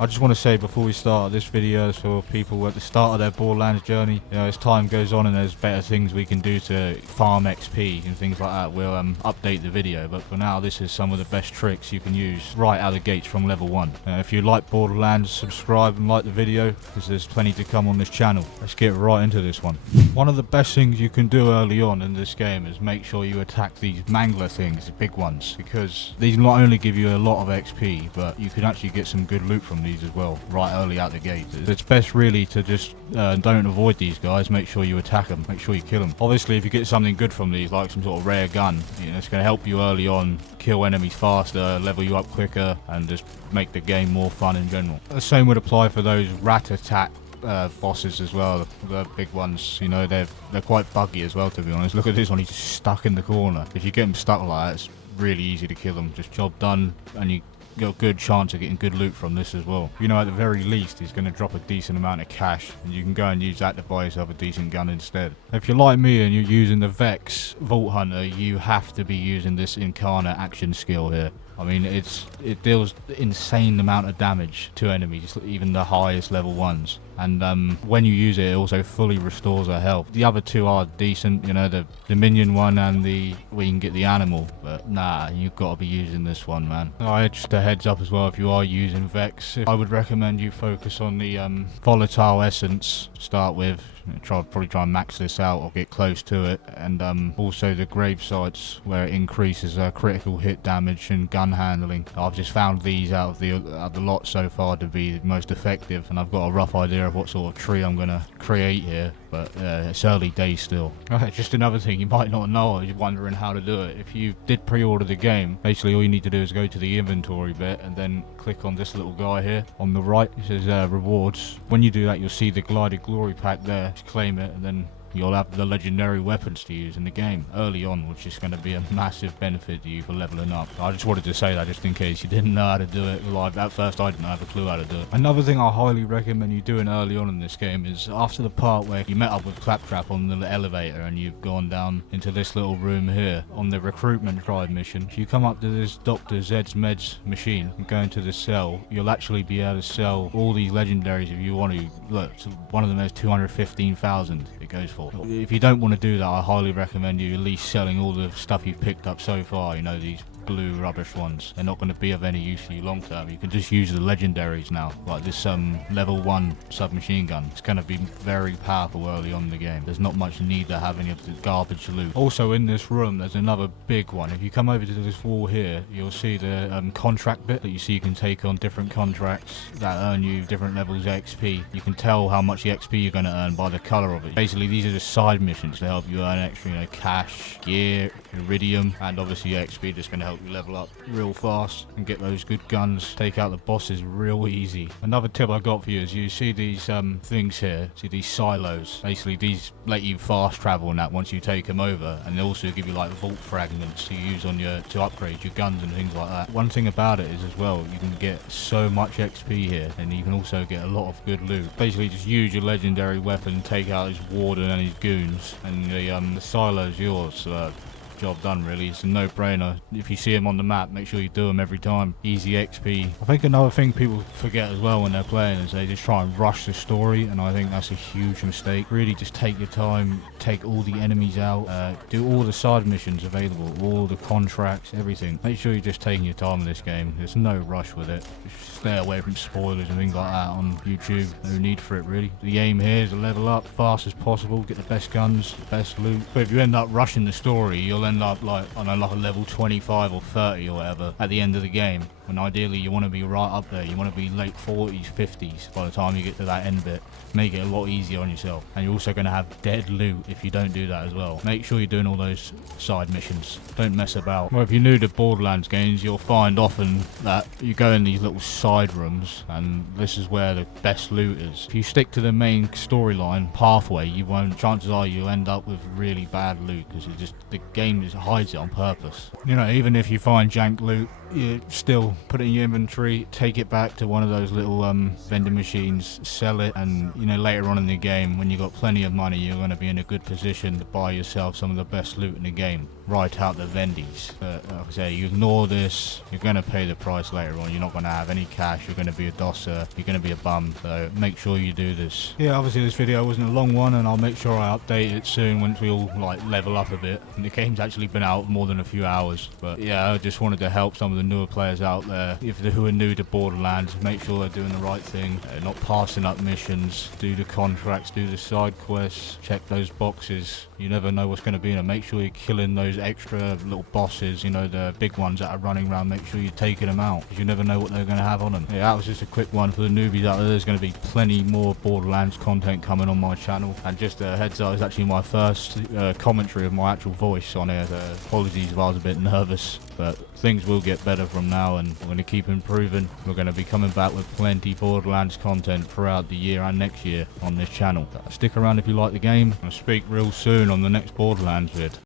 I just want to say before we start, this video is for people at the start of their Borderlands journey. You know, as time goes on and there's better things we can do to farm XP and things like that, we'll update the video. But for now, this is some of the best tricks you can use right out of the gates from level 1. If you like Borderlands, subscribe and like the video, because there's plenty to come on this channel. Let's get right into this one. One of the best things you can do early on in this game is make sure you attack these mangler things, the big ones, because these not only give you a lot of XP, but you can actually get some good loot from these as well, right early out the gate. It's best really to just don't avoid these guys, make sure you attack them, make sure you kill them. Obviously if you get something good from these, like some sort of rare gun, you know, it's going to help you early on, kill enemies faster, level you up quicker, and just make the game more fun in general. The same would apply for those rat attack bosses as well, the big ones. You know, they're quite buggy as well, to be honest. Look at this one, he's just stuck in the corner. If you get him stuck like that, it's really easy to kill him. Just job done, and you got a good chance of getting good loot from this as well. You know, at the very least he's going to drop a decent amount of cash, and you can go and use that to buy yourself a decent gun instead. If you're like me and you're using the Vex Vault Hunter, you have to be using this Incarnate action skill here. I mean, it deals insane amount of damage to enemies, even the highest level ones. And when you use it, it also fully restores their health. The other two are decent, you know, the minion one and where you can get the animal. But nah, you've got to be using this one, man. Just a heads up as well, if you are using Vex, I would recommend you focus on the volatile essence to start with. Probably try and max this out or get close to it, and also the grave sites, where it increases critical hit damage and gun handling. I've just found these out of the lot so far to be the most effective, and I've got a rough idea of what sort of tree I'm gonna create here, but it's early days still. Just another thing you might not know, or you're wondering how to do it. If you did pre-order the game, basically all you need to do is go to the inventory bit and then click on this little guy here on the right. It says rewards. When you do that, you'll see the Glided Glory pack there. Just claim it, and then you'll have the legendary weapons to use in the game early on, which is going to be a massive benefit to you for leveling up. I just wanted to say that just in case you didn't know how to do it live. At first I didn't have a clue how to do it. Another thing I highly recommend you doing early on in this game is after the part where you met up with Claptrap on the elevator and you've gone down into this little room here on the recruitment drive mission, if you come up to this Dr. Zed's Meds machine and go into the cell, you'll actually be able to sell all these legendaries if you want to. Look, it's one of them is 215,000 it goes for. If you don't want to do that, I highly recommend you at least selling all the stuff you've picked up so far, you know, these blue rubbish ones. They're not going to be of any use to you long term. You can just use the legendaries now, like this level 1 submachine gun. It's going to be very powerful early on in the game. There's not much need to have any of the garbage loot. Also in this room there's another big one. If you come over to this wall here, you'll see the contract bit that you see. You can take on different contracts that earn you different levels of XP. You can tell how much XP you're going to earn by the colour of it. Basically these are just side missions to help you earn extra, you know, cash, gear, iridium, and obviously XP just going to help you level up real fast and get those good guns, take out the bosses real easy. Another tip I got for you is you see these things here, see these silos. Basically these let you fast travel and that once you take them over, and they also give you like vault fragments to use on to upgrade your guns and things like that. One thing about it is as well, you can get so much XP here, and you can also get a lot of good loot. Basically just use your legendary weapon, take out his warden and his goons, and the silo's yours. Job done really. It's a no-brainer. If you see them on the map, make sure you do them every time. Easy XP. I think another thing people forget as well when they're playing is they just try and rush the story, and I think that's a huge mistake. Really just take your time, take all the enemies out, do all the side missions available, all the contracts, everything. Make sure you're just taking your time in this game. There's no rush with it. Just stay away from spoilers and things like that on YouTube. No need for it really. The aim here is to level up fast as possible, get the best guns, the best loot. But if you end up rushing the story, you'll end up like, I don't know, like a level 25 or 30 or whatever at the end of the game, when ideally you want to be right up there. You want to be late 40s, 50s by the time you get to that end bit. Make it a lot easier on yourself, and you're also going to have dead loot if you don't do that as well. Make sure you're doing all those side missions. Don't mess about. Well, if you're new to Borderlands games, you'll find often that you go in these little side rooms, and this is where the best loot is. If you stick to the main storyline pathway, you won't. Chances are you'll end up with really bad loot, because the game just hides it on purpose. You know, even if you find jank loot, you still put it in your inventory, take it back to one of those little vending machines, sell it, and you know, later on in the game when you've got plenty of money, you're going to be in a good position to buy yourself some of the best loot in the game. write out the vendies. But like I say, you ignore this, you're going to pay the price later on. You're not going to have any cash, you're going to be a dosser, you're going to be a bum, so make sure you do this. Yeah, obviously this video wasn't a long one, and I'll make sure I update it soon once we all like level up a bit. And the game's actually been out more than a few hours, but yeah, I just wanted to help some of the newer players out there who are new to Borderlands. Make sure they're doing the right thing, not passing up missions, do the contracts, do the side quests, check those boxes. You never know what's going to be in it. Make sure you're killing those extra little bosses, you know, the big ones that are running around. Make sure you're taking them out, because you never know what they're going to have on them. Yeah, that was just a quick one for the newbies out there. There's going to be plenty more Borderlands content coming on my channel. And just a heads up, it's actually my first commentary of my actual voice on it. Apologies if I was a bit nervous, but things will get better from now, and we're going to keep improving. We're going to be coming back with plenty Borderlands content throughout the year and next year on this channel. Stick around if you like the game. I'll speak real soon on the next Borderlands vid.